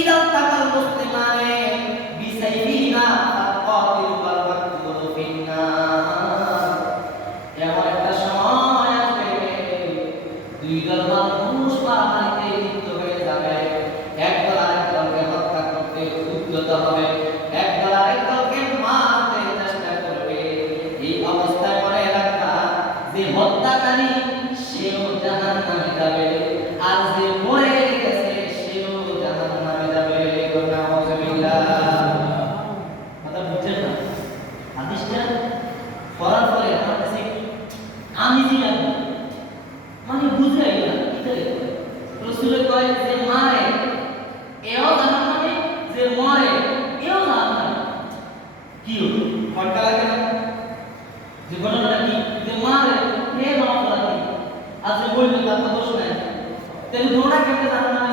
ইদা তাকাল মুসলিমানে বিসাইফিনা ফাকাতিল ওয়াল মাকতুলু ফিন্নার। এমন একটা সময় আসবে দুই দল মানুষ মারামারিতে লিপ্ত হয়ে যাবে, একদল আরেক দলকে হত্যা করতে উদ্যত হবে, একদল আরেক দলকে মারতে চেষ্টা করবে। এই অবস্থায় মনে রাখা যে হত্যাকারী সেও জাহান্নামে যাবে, আর যে মরে গেছে সেও জাহান্নামে যাবে। নাউযুবিল্লাহ। কথা বুঝছেন না? হাদিসটা পড়ার পরে আমার কাছে আনইজি লাগে, মানে বুঝে গেল না কি করে। রাসূল কয় যে মারে এও জাহান্নামে, যে মরে এও জাহান্নামে। কি হলো ফটকা লাগে না? যে ঘটনাটা কি, যে মারে এ মাফ করে, আর যে বলল তার দোষ নাই, তাহলে তোমরা কেমনে জাহান্নামে